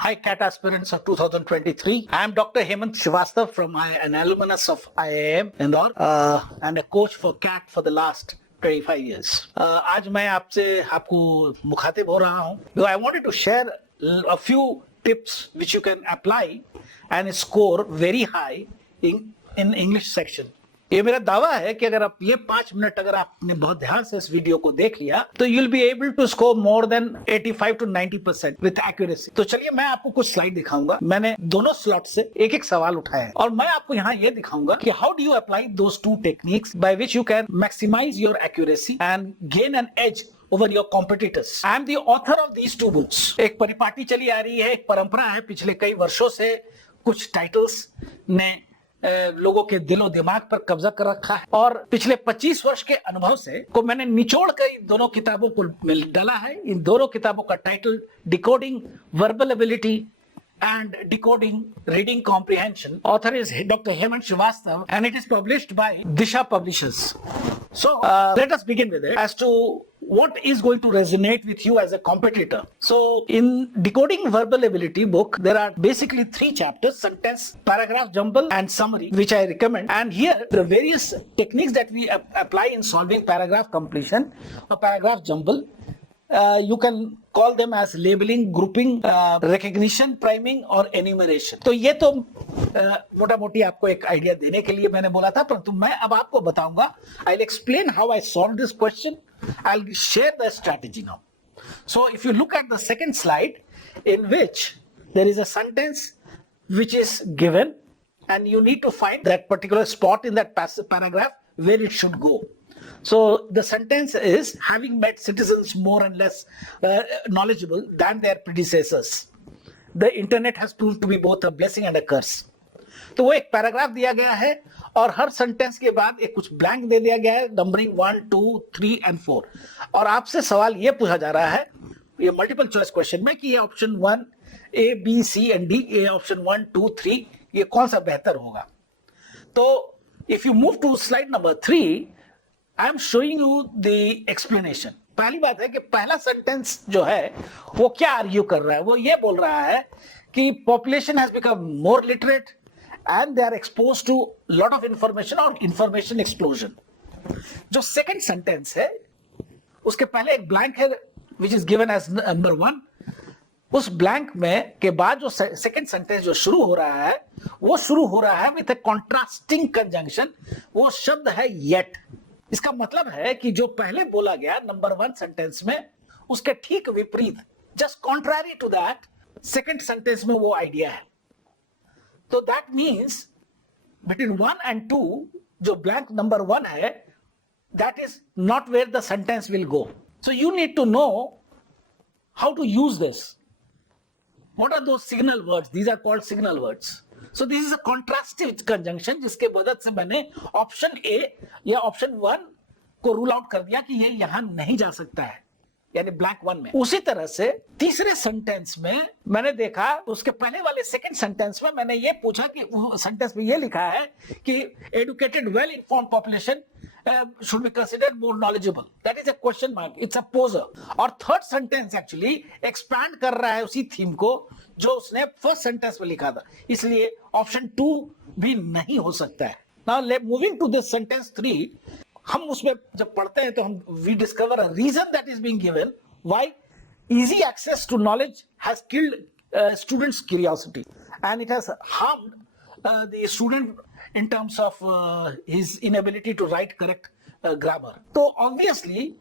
Hi, CAT aspirants of 2023. I am Dr. Hemant Srivastav from an alumnus of IIM Indore and a coach for CAT for the last 25 years. आज मैं आपको मुखातिब हो रहा हूँ. I wanted to share a few tips which you can apply and score very high in English section. ये मेरा दावा है कि अगर आप ये 5 मिनट अगर आपने बहुत ध्यान से इस वीडियो को देख लिया तो you will be able to score more than 85 to 90% with accuracy. तो चलिए मैं आपको कुछ स्लाइड दिखाऊंगा. मैंने दोनों स्लॉट से एक एक सवाल उठाया है और मैं आपको यहाँ ये दिखाऊंगा कि how do you apply those two techniques by which you can maximise your accuracy and gain an edge over your competitors. I am the author of these two books. एक परिपाटी चली आ रही है, एक परंपरा है पिछले कई वर्षों से. कुछ टाइटल्स ने लोगों के दिलो दिमाग पर कब्जा कर रखा है और पिछले 25 वर्ष के अनुभव से को मैंने निचोड़ कर इन दोनों किताबों को मिल डाला है. इन दोनों किताबों का title decoding verbal ability and decoding reading comprehension. Author is Dr. Hemant Srivastav and it is published by Disha Publishers. So let us begin with it as to what is going to resonate with you as a competitor. So in Decoding Verbal Ability book, there are basically 3 chapters: sentence, paragraph jumble and summary, which I recommend. And here the various techniques that we apply in solving paragraph completion or paragraph jumble. You can call them as labeling, grouping, recognition, priming और enumeration. तो ये तो मोटा मोटी आपको एक idea देने के लिए मैंने बोला था, परंतु मैं अब आपको बताऊंगा. I'll explain how I solved this question. I'll share the strategy now. So if you look at the second slide, in which there is a sentence which is given and you need to find that particular spot in that paragraph where it should go. So the sentence is, having met citizens more and less knowledgeable than their predecessors, the internet has proved to be both a blessing and a curse. तो वो एक paragraph दिया गया है और हर sentence के बाद एक कुछ ब्लैंक दे दिया गया है, नंबरिंग 1, 2, 3 and 4. और आपसे सवाल ये पूछा जा रहा है ये मल्टीपल चॉइस क्वेश्चन में कि ये option 1 A, B, C and D, ये ऑप्शन 1, 2, 3 ये कौन सा बेहतर होगा. तो if you move to slide number 3, I am showing you the explanation. पहली बात है कि पहला सेंटेंस जो है वो क्या आर्ग्यू कर रहा है. वो ये बोल रहा है कि population has become more literate and they are exposed to lot of information और इंफॉर्मेशन एक्सप्लोजन. जो सेकंड सेंटेंस है उसके पहले एक ब्लैंक है which is given as number 1. उस ब्लैंक में के बाद जो सेकंड सेंटेंस जो शुरू हो रहा है वो शुरू हो रहा है विथ ए कॉन्ट्रास्टिंग कंजंक्शन. वो शब्द है येट. इसका मतलब है कि जो पहले बोला गया नंबर 1 सेंटेंस में उसके ठीक विपरीत, just contrary to that, second sentence में वो आइडिया है. तो दैट मींस बिटवीन 1 and 2 जो ब्लैंक नंबर 1 है that is not where the sentence will go. So you need to know how to use this. What are those signal words? These are called signal words. So this is a contrastive conjunction जिसके मदद से मैंने option A या option 1 को rule out कर दिया कि ये यहां नहीं जा सकता है, यानी ब्लैंक 1 में. उसी तरह से तीसरे सेंटेंस में मैंने देखा उसके पहले वाले सेकंड सेंटेंस में मैंने ये पूछा कि सेंटेंस में ये लिखा है कि educated well informed population should be considered more knowledgeable. That is a question mark. It's a poser. और थर्ड सेंटेंस एक्चुअली एक्सपैंड कर रहा है उसी थीम को जो उसने फर्स्ट सेंटेंस में लिखा था, इसलिए ऑप्शन 2 भी नहीं हो सकता है. Now moving to this sentence 3, हम उसमें जब पढ़ते हैं तो हम we discover a reason that is being given why easy access to knowledge has killed students' curiosity and it has harmed the student in terms of his inability to write correct grammar. So obviously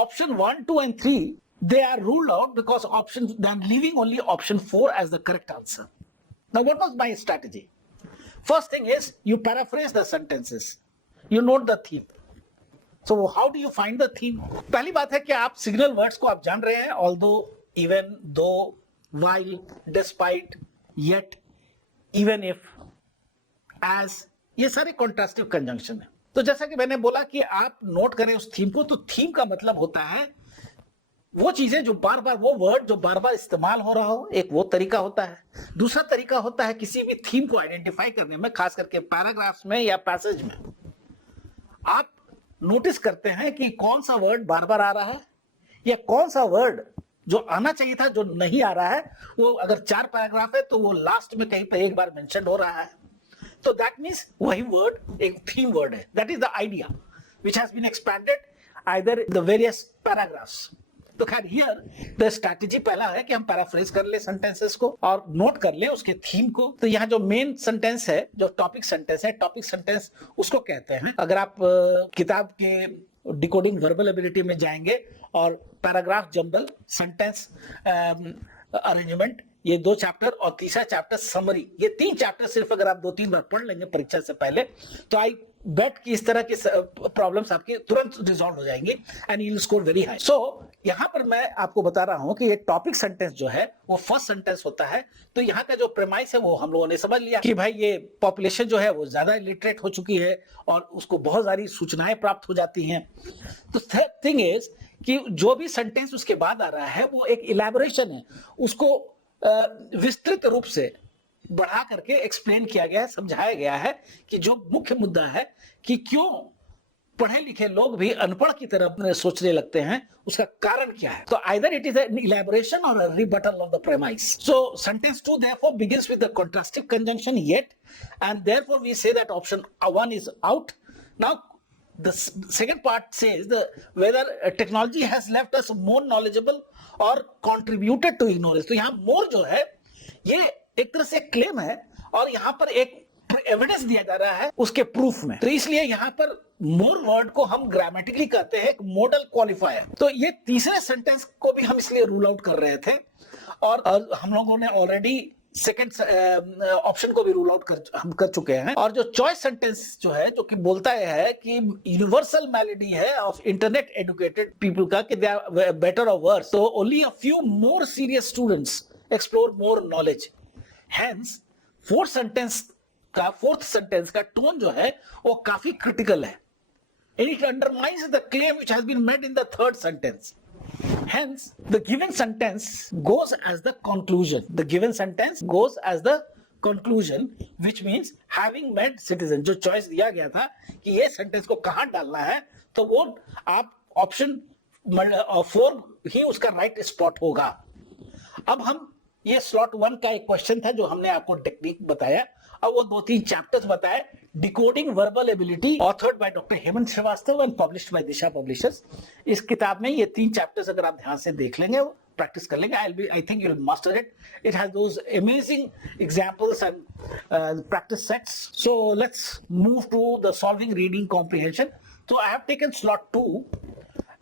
option 1, 2 and 3 they are ruled out because I'm leaving only option 4 as the correct answer. Now what was my strategy? First thing is you paraphrase the sentences. You note the theme. So how do you find the theme? पहली बात है कि आप signal words को आप जान रहे हैं. although, even, though, while, despite, yet, even if, as, ये सारे कॉन्ट्रास्टिव कंजंक्शन है. तो जैसा कि मैंने बोला कि आप नोट करें उस थीम को. तो थीम का मतलब होता है वो चीजें जो बार बार, वो वर्ड जो बार बार इस्तेमाल हो रहा हो, एक वो तरीका होता है. दूसरा तरीका होता है किसी भी थीम को आइडेंटिफाई करने में, खास करके पैराग्राफ्स में या पैसेज में. आप नोटिस करते हैं कि कौन सा वर्ड बार बार आ रहा है या कौन सा वर्ड जो आना चाहिए था जो नहीं आ रहा है, वो अगर 4 पैराग्राफ है तो वो लास्ट में कहीं पे एक बार मेंशन हो रहा है। तो दैट मीन्स वही वर्ड एक थीम वर्ड है। That is the idea which has been expanded either in the various paragraphs. तो खैर हियर द स्ट्रैटेजी पहला है कि हम पैराफ्रेज कर ले सेंटेंसेस को और नोट कर ले उसके थीम को। तो यहाँ जो मेन सेंटेंस है, जो टॉपिक सेंटेंस है, टॉपिक सेंटेंस उसको कहते हैं। अगर आप किताब के डिकोडिंग वर्बल एबिलिटी में जाएंगे और पैराग्राफ जंबल, सेंटेंस अरेंजमेंट, ये 2 चैप्टर और तीसरा चैप्टर समरी, ये 3 चैप्टर सिर्फ अगर आप 2-3 बार पढ़ लेंगे परीक्षा से पहले, तो आई बेट कि इस तरह की प्रॉब्लम्स आपकी तुरंत रिजॉल्व हो जाएंगी and you will score very high. So यहाँ पर मैं आपको बता रहा हूँ कि ये टॉपिक सेंटेंस जो है वो फर्स्ट सेंटेंस होता है। तो यहाँ का जो प्रेमाइस है वो हम लोगों ने समझ लिया कि भाई ये पॉपुलेशन जो है वो ज्यादा इलिटरेट हो चुकी है और उसको बहुत सारी सूचनाएं प्राप्त हो जाती हैं। तो थर्ड थिंग इज कि जो भी सेंटेंस उसके बाद आ रहा है वो एक इलैबोरेशन है, उसको विस्तृत रूप से बढ़ा करके एक्सप्लेन किया गया है, समझाया गया है कि जो मुख्य मुद्दा है कि क्यों पढ़े लिखे लोग भी अनपढ़ की तरह सोचने लगते हैं, उसका कारण क्या है। तो either it is an elaboration और a rebuttal of the premise. So sentence 2 therefore begins with the contrastive conjunction yet, and therefore we say that option 1 is out. Now the second part says whether technology has left us more knowledgeable or contributed to ignorance. तो यहाँ more जो है ये एक तरह से claim है और यहाँ पर एक एविडेंस दिया जा रहा है उसके प्रूफ में। तो इसलिए यहाँ पर मोर वर्ड को हम ग्रामेटिकली कहते हैं एक मॉडल क्वालिफायर। तो ये तीसरे सेंटेंस को भी हम इसलिए रूल आउट कर रहे थे और हम लोगों ने ऑलरेडी सेकंड ऑप्शन को भी रूल आउट कर चुके हैं। और जो चॉइस सेंटेंस जो है, जो कि बोलता है कि यूनिवर्सल मैलिडी है ऑफ इंटरनेट एजुकेटेड पीपल का कि दे आर बेटर और वर्स, तो only a few more serious students explore more knowledge. Hence fourth sentence का टोन जो है वो काफी क्रिटिकल है। It undermines the claim which has been made in the third sentence. Hence, the given sentence goes as the conclusion. The given sentence goes as the conclusion, which means having met citizen. जो choice दिया गया था कि ये sentence को कहाँ डालना है, तो वो आप ऑप्शन 4 ही उसका राइट स्पॉट होगा। अब हम ये स्लॉट 1 का एक क्वेश्चन था जो हमने आपको टेक्निक बताया, अब वो 2-3 चैप्टर्स बताए। Decoding verbal ability, authored by doctor Hemant Shrivastava and published by Disha publishers. इस किताब में ये 3 चैप्टर्स अगर आप ध्यान से देख लेंगे, प्रैक्टिस कर लेंगे, I think you will master it. It has those amazing examples and practice sets. So let's move to the solving reading comprehension. तो I have taken slot 2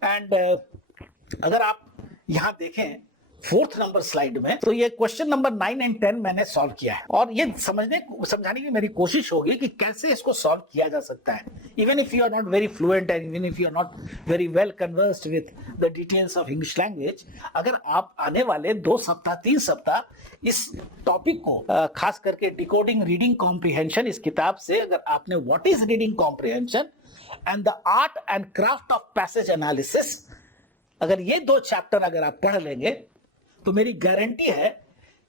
and अगर आप यहां देखें 4th नंबर स्लाइड में, तो ये क्वेश्चन नंबर 9 एंड 10 मैंने solve किया है और ये समझाने की मेरी कोशिश होगी कि कैसे इसको सॉल्व किया जा सकता है। Even if you are not very fluent and even if you are not very well conversed with the details of English language, अगर आप आने वाले 2 सप्ताह 3 सप्ताह इस टॉपिक को खास करके डिकोडिंग रीडिंग कॉम्प्रिहेंशन, इस किताब से अगर आपने what is reading comprehension and the art and craft of passage analysis, अगर ये 2 चैप्टर अगर आप पढ़ लेंगे तो मेरी गारंटी है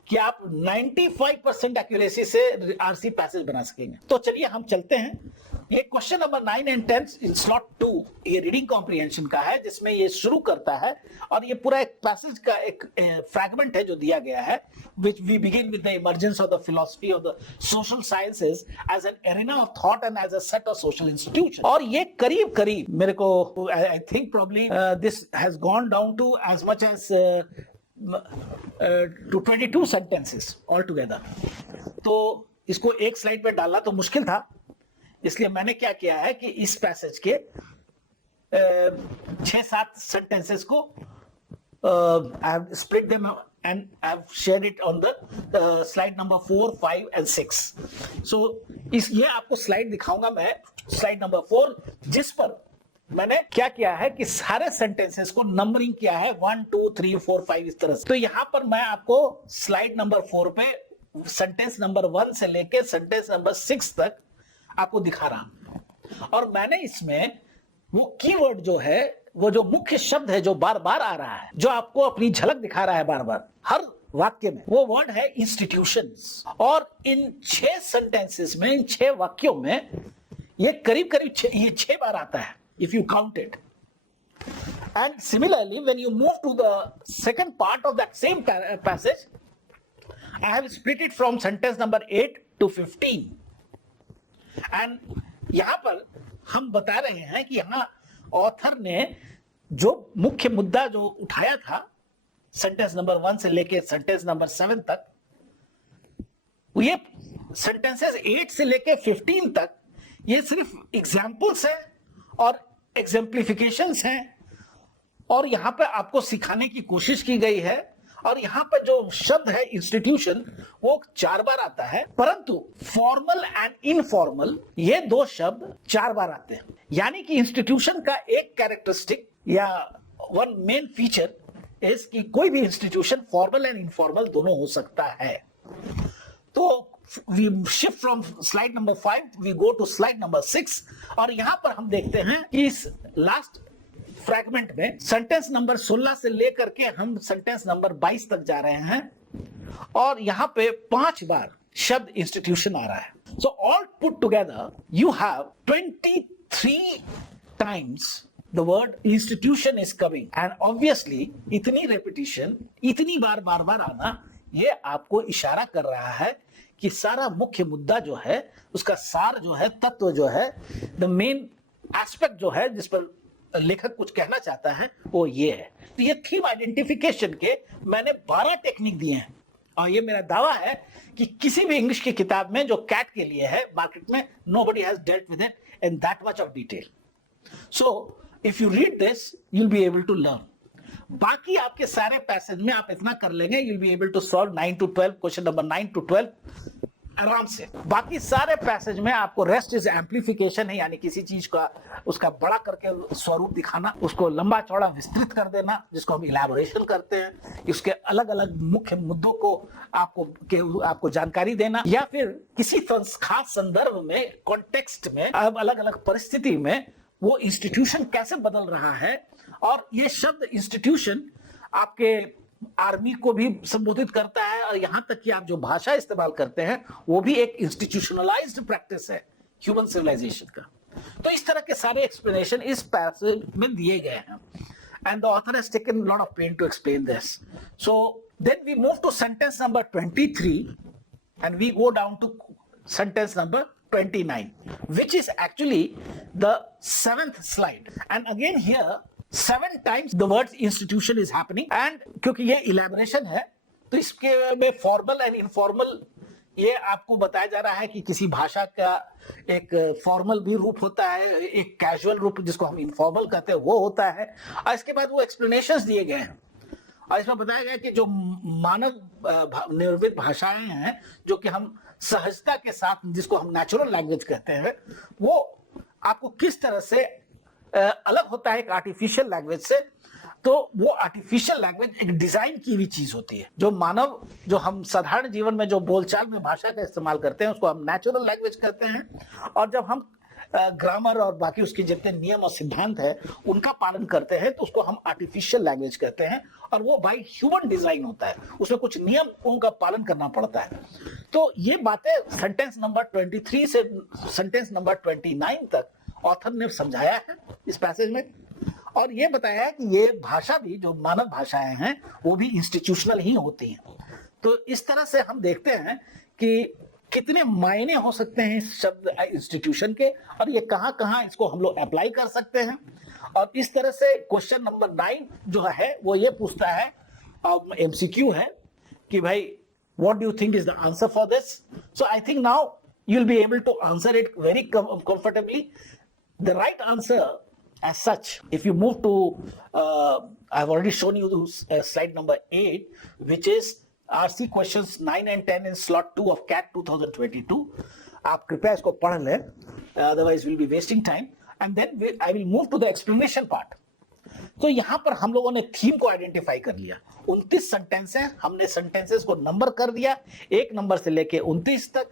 कि आप 95% एक्यूरेसी से आरसी पैसेज बना सकेंगे। तो चलिए हम चलते हैं। ये question number 9 and 10 in slot 2 ये रीडिंग कॉम्प्रिहेंशन का है, जिसमें ये शुरू करता है और ये पूरा एक पैसेज का एक फ्रैगमेंट है जो दिया गया है, which we begin with the emergence of the philosophy of the social sciences as an arena of thought and as a set of social institutions। और ये करीब मेरे को I think probably this has gone down to as much as to 22 sentences altogether। तो इसको एक slide में डालना तो मुश्किल था, इसलिए मैंने क्या किया है कि इस पैसेज के 6-7 सेंटेंसेस को I have split them and I have shared it on the slide number 4, 5 and 6। so ये आपको स्लाइड दिखाऊंगा मैं, स्लाइड नंबर 4, जिस पर मैंने क्या किया है कि सारे सेंटेंसेस को नंबरिंग किया है 1 2 3 4 5 इस तरह से। तो यहां पर मैं आपको स्लाइड नंबर 4 पे सेंटेंस नंबर 1 से लेके सेंटेंस नंबर 6 तक आपको दिखा रहा हूं और मैंने इसमें वो कीवर्ड जो है, वो जो मुख्य शब्द है जो बार बार आ रहा है, जो आपको अपनी झलक दिखा रहा है बार बार हर वाक्य में, वो वर्ड है इंस्टीट्यूशंस। और इन 6 सेंटेंसेस में, इन 6 वाक्यों में ये करीब ये 6 बार आता है if you count it। And similarly, when you move to the second part of that same passage, I have split it from sentence number 8 to 15. And यहां पर हम बता रहे हैं कि यहां ऑथर ने जो मुख्य मुद्दा जो उठाया था सेंटेंस नंबर 1 से लेके सेंटेंस नंबर 7 तक, ये सेंटेंसेस 8 से लेके 15 तक ये सिर्फ एग्जाम्पल्स है और एग्जाम्प्लिफिकेशंस हैं, और यहां पे आपको सिखाने की कोशिश की गई है। और यहां पर जो शब्द है इंस्टीट्यूशन वो 4 बार आता है, परंतु फॉर्मल एंड इनफॉर्मल ये 2 शब्द 4 बार आते हैं। यानी कि इंस्टीट्यूशन का एक कैरेक्टरिस्टिक या वन मेन फीचर इज कि कोई भी इंस्टीट्यूशन फॉर्मल एंड इनफॉर्मल दोनों हो सकता है। तो we shift from slide number 5 we go to slide number 6, और यहां पर हम देखते हैं कि इस लास्ट फ्रैगमेंट में सेंटेंस नंबर 16 से लेकर के हम सेंटेंस नंबर 22 तक जा रहे हैं, और यहां पे 5 बार शब्द इंस्टीट्यूशन आ रहा है। So all put together you have 23 times the word institution is coming, and obviously इतनी repetition, इतनी बार आना, ये आपको इशारा कर रहा है कि सारा मुख्य मुद्दा जो है उसका सार जो है, तत्व जो है, द मेन एस्पेक्ट जो है जिस पर लेखक कुछ कहना चाहता है वो ये है। तो ये थीम आइडेंटिफिकेशन के मैंने 12 टेक्निक दिए हैं, और ये मेरा दावा है कि किसी भी इंग्लिश की किताब में जो कैट के लिए है मार्केट में, nobody has dealt with it in that much of detail. So if you read this you'll be able to learn. बाकी आपके सारे पैसेज में आप इतना कर लेंगे, you'll be able to solve 9 to 12, question number 9 to 12 आराम से। बाकी सारे पैसेज में आपको रेस्ट इज एम्प्लीफिकेशन है, यानी किसी चीज का उसका बड़ा करके स्वरूप दिखाना, उसको लंबा चौड़ा विस्तृत कर देना, जिसको हम इलैबोरेशन करते हैं, उसके अलग अलग मुख्य मुद्दों को आपको जानकारी देना, या फिर किसी खास संदर्भ में, कॉन्टेक्स्ट में, अब अलग अलग परिस्थिति में वो इंस्टीट्यूशन कैसे बदल रहा है। और ये शब्द इंस्टीट्यूशन आपके आर्मी को भी संबोधित करता है, और यहां तक कि आप जो भाषा इस्तेमाल करते हैं वो भी एक इंस्टीट्यूशनलाइज्ड प्रैक्टिस है ह्यूमन सिविलाइजेशन का। तो इस तरह के सारे एक्सप्लेनेशन इस पैसेज में दिए गए हैं, and the author has taken lot of pain to explain this. So then we move to sentence number 23 and we go down to sentence number 29, which is actually the 7th slide. And again here 7 times the word institution is happening, and क्योंकि ये elaboration है तो इसके में formal and informal ये आपको बताया जा रहा है कि किसी भाषा का एक फॉर्मल भी रूप होता है, एक कैजुअल रूप जिसको हम इनफॉर्मल कहते हैं वो होता है, और इसके बाद वो एक्सप्लेनेशंस दिए गए हैं, और इसमें बताया गया कि जो मानव निर्मित भाषाएं हैं जो कि हम सहजता के साथ, जिसको हम नेचुरल लैंग्वेज कहते हैं, वो आपको किस तरह से अलग होता है एक आर्टिफिशियल लैंग्वेज से। तो वो आर्टिफिशियल लैंग्वेज एक डिजाइन की हुई चीज होती है। जो मानव, जो हम साधारण जीवन में जो बोलचाल में भाषा का इस्तेमाल करते हैं उसको हम नेचुरल लैंग्वेज कहते हैं, और जब हम ग्रामर और बाकी उसके जितने नियम और सिद्धांत है उनका पालन करते हैं तो उसको हम आर्टिफिशियल लैंग्वेज कहते हैं, और वो बाय ह्यूमन डिजाइन होता है, उसमें कुछ नियमों का पालन करना पड़ता है। तो ये बातें सेंटेंस नंबर 23 से सेंटेंस नंबर 29 तक ऑथर ने समझाया है इस पैसेज में, और ये बताया है कि ये भाषा भी, जो मानव भाषाएं हैं वो भी इंस्टीट्यूशनल ही होती हैं। तो इस तरह से हम देखते हैं कि कितने मायने हो सकते हैं इस शब्द इंस्टीट्यूशन के, और ये कहां कहां इसको हम लोग अप्लाई कर सकते हैं। और इस तरह से क्वेश्चन नंबर 9 जो है वो ये पूछता है, एमसीक्यू है कि भाई what do you think is the answer for this. So I think now you will be able to answer it very comfortably. The right answer as such, if you move to I've already shown you slide number 8, which is RC questions 9 and 10 in slot 2 of CAT 2022. आप कृपया इसको पढ़ लें, otherwise we'll be wasting time, and then I will move to the explanation part. तो यहाँ पर हम लोगों ने थीम को आइडेंटिफाई कर लिया। 29 सेंटेंस हैं, हमने सेंटेंसेस को नंबर कर दिया 1 नंबर से लेके 29 तक,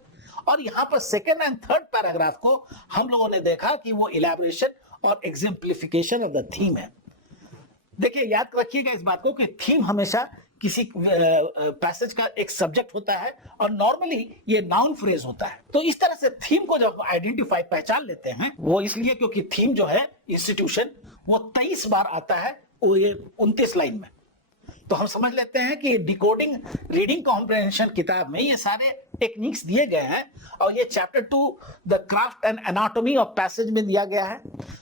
और यहाँ पर सेकेंड एंड थर्ड पैराग्राफ को हम लोगों ने देखा कि वो इलैबोरेशन और एग्जाम्प्लिफिकेशन ऑफ द थीम है। देखिए, याद रखिएगा इस बात को कि थीम हमेशा किसी पैसेज का एक सब्जेक्ट होता है, और नॉर्मली ये नाउन फ्रेज होता है। तो इस तरह से थीम को जब आइडेंटिफाई, पहचान लेते हैं, वो इसलिए क्योंकि थीम जो है इंस्टीट्यूशन वो 23 बार आता है ये 29 लाइन में। तो हम समझ लेते हैं कि डिकोडिंग रीडिंग कॉम्प्रिहेंशन किताब में ये सारे टेक्निक्स दिए गए हैं, और ये chapter 2 the craft and anatomy of passage में दिया गया है।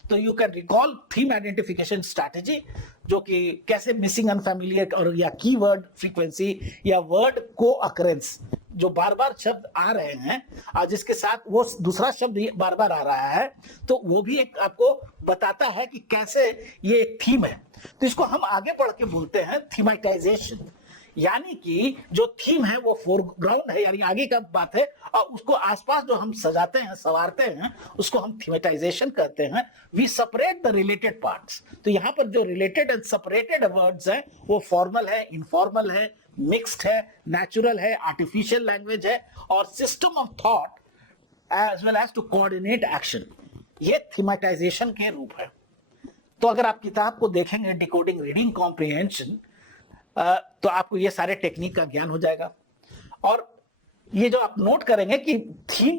तो you can recall theme identification strategy, जो कि कैसे मिसिंग अनफैमिलियर और या कीवर्ड फ्रीक्वेंसी या वर्ड को अकरेंस, जो बार बार शब्द आ रहे हैं और जिसके साथ वो दूसरा शब्द बार बार आ रहा है, तो वो भी एक आपको बताता है कि कैसे ये एक थीम है। तो इसको हम आगे बढ़ के बोलते हैं थीमेटाइजेशन, यानी कि जो थीम है वो फोरग्राउंड है, यानी आगे का बात है, और उसको आसपास जो हम सजाते हैं संवारते हैं उसको हम थीमेटाइजेशन कहते हैं। We separate the related parts. तो यहाँ पर जो रिलेटेड एंड सेपरेटेड वर्ड्स हैं वो फॉर्मल है, इनफॉर्मल है, मिक्स्ड है, नेचुरल है, आर्टिफिशियल लैंग्वेज है, और system of thought as well as to coordinate action, ये थीमेटाइजेशन के रूप है। तो अगर आप किताब को देखेंगे डिकोडिंग रीडिंग कॉम्प्रिहेंशन, तो आपको ये सारे टेक्निक का ज्ञान हो जाएगा। और ये जो आप नोट करेंगे कि थीम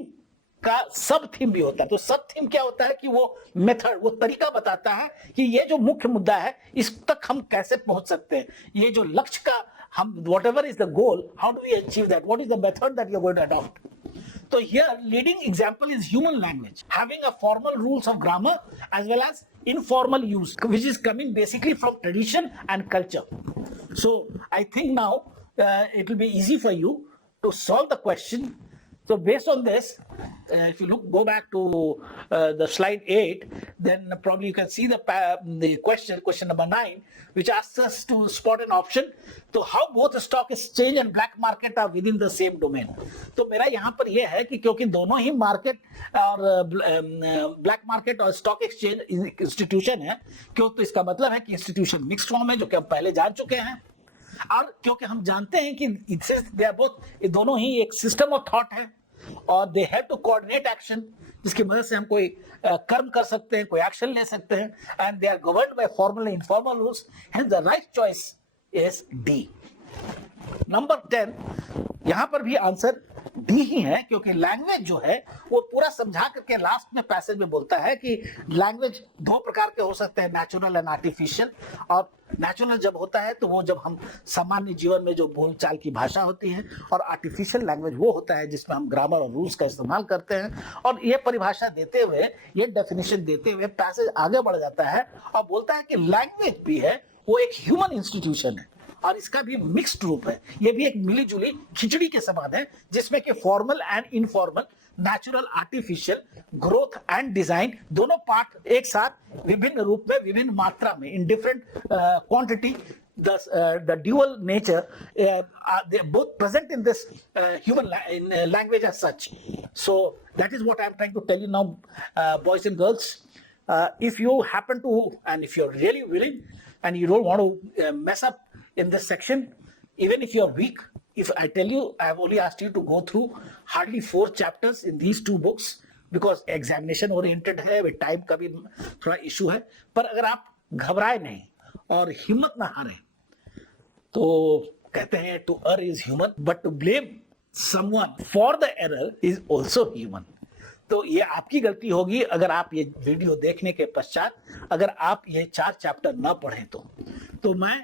का सब थीम भी होता है। तो सब थीम क्या होता है कि वो मेथड, वो तरीका बताता है कि ये जो मुख्य मुद्दा है इस तक हम कैसे पहुंच सकते हैं, ये जो लक्ष्य का हम whatever is the goal, how do we achieve that, what is the method that you're going to adopt. So here leading example is human language having a formal rules of grammar as well as informal use, which is coming basically from tradition and culture. So I think now it will be easy for you to solve the question. So based on this, if you go back to the slide 8, then probably you can see the question number 9, which asks us to spot an option to how both stock exchange and black market are within the same domain. तो मेरा यहाँ पर यह है कि क्योंकि दोनों ही market और ब्लैक मार्केट और स्टॉक एक्सचेंज इंस्टीट्यूशन है, क्यों, तो इसका मतलब है कि इंस्टीट्यूशन मिक्स्ड फॉर्म है, जो कि हम पहले जान चुके हैं, और क्योंकि हम जानते हैं कि इससे दे आर बोथ, दोनों ही एक सिस्टम ऑफ थॉट है और they have to coordinate action, जिसकी मदद से हम कोई कर्म कर सकते हैं, कोई एक्शन ले सकते हैं, and they are governed by formal and informal rules, hence the right choice is D. Number 10, यहां पर भी आंसर डी ही है, क्योंकि लैंग्वेज जो है वो पूरा समझा करके लास्ट में पैसेज में बोलता है कि लैंग्वेज दो प्रकार के हो सकते हैं, नेचुरल एंड आर्टिफिशियल। और नेचुरल जब होता है तो वो जब हम सामान्य जीवन में जो बोलचाल की भाषा होती है, और आर्टिफिशियल लैंग्वेज वो होता है जिसमें हम ग्रामर और रूल्स का इस्तेमाल करते हैं। और ये परिभाषा देते हुए, ये डेफिनेशन देते हुए पैसेज आगे बढ़ जाता है और बोलता है कि लैंग्वेज भी है वो एक ह्यूमन इंस्टीट्यूशन है, और इसका भी मिक्स्ड रूप है, ये भी एक मिली जुली खिचड़ी के समान है, जिसमें कि formal and informal, natural, artificial, growth and design, दोनों पार्ट एक साथ विभिन्न रूप में, विभिन्न मात्रा में, in different quantity, the dual nature, they are both present in this human language as such. So that is what I am trying to tell you now, boys and girls. If you happen to, and if you're really willing and you don't want to mess up in this section, even if you're weak, if I tell you I have only asked you to go through hardly 4 chapters in these 2 books, because examination oriented है, with time का भी थोड़ा issue है, पर अगर आप घबराए नहीं और हिम्मत ना हारें, तो कहते हैं to err is human, but to blame someone for the error is also human. तो ये आपकी गलती होगी अगर आप ये वीडियो देखने के पश्चात अगर आप ये 4 चैप्टर ना पढ़ें तो मैं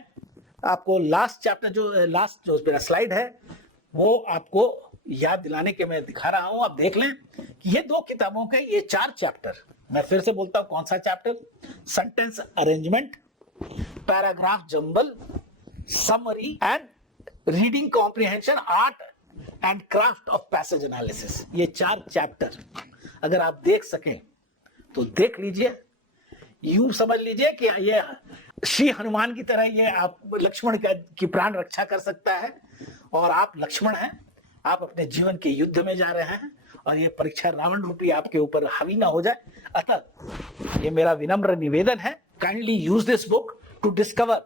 आपको लास्ट जो मेरा स्लाइड है वो आपको याद दिलाने के मैं दिखा रहा हूं। आप देख लें कि ये 2 किताबों के ये 4 चैप्टर, मैं फिर से बोलता हूं कौन सा chapter, sentence arrangement, paragraph jumble, summary and reading comprehension, art and craft of passage analysis. ये 4 चैप्टर अगर आप देख सकें तो देख लीजिए, यूं समझ लीजिए कि ये श्री हनुमान की तरह ये आप लक्ष्मण की प्राण रक्षा कर सकता है, और आप लक्ष्मण हैं, आप अपने जीवन के युद्ध में जा रहे हैं और ये परीक्षा रावण रूपी आपके ऊपर हावी ना हो जाए। अतः ये मेरा विनम्र निवेदन है, kindly use this book to discover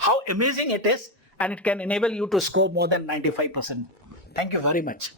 how amazing it is and it can enable you to score more than 95%. Thank you very much.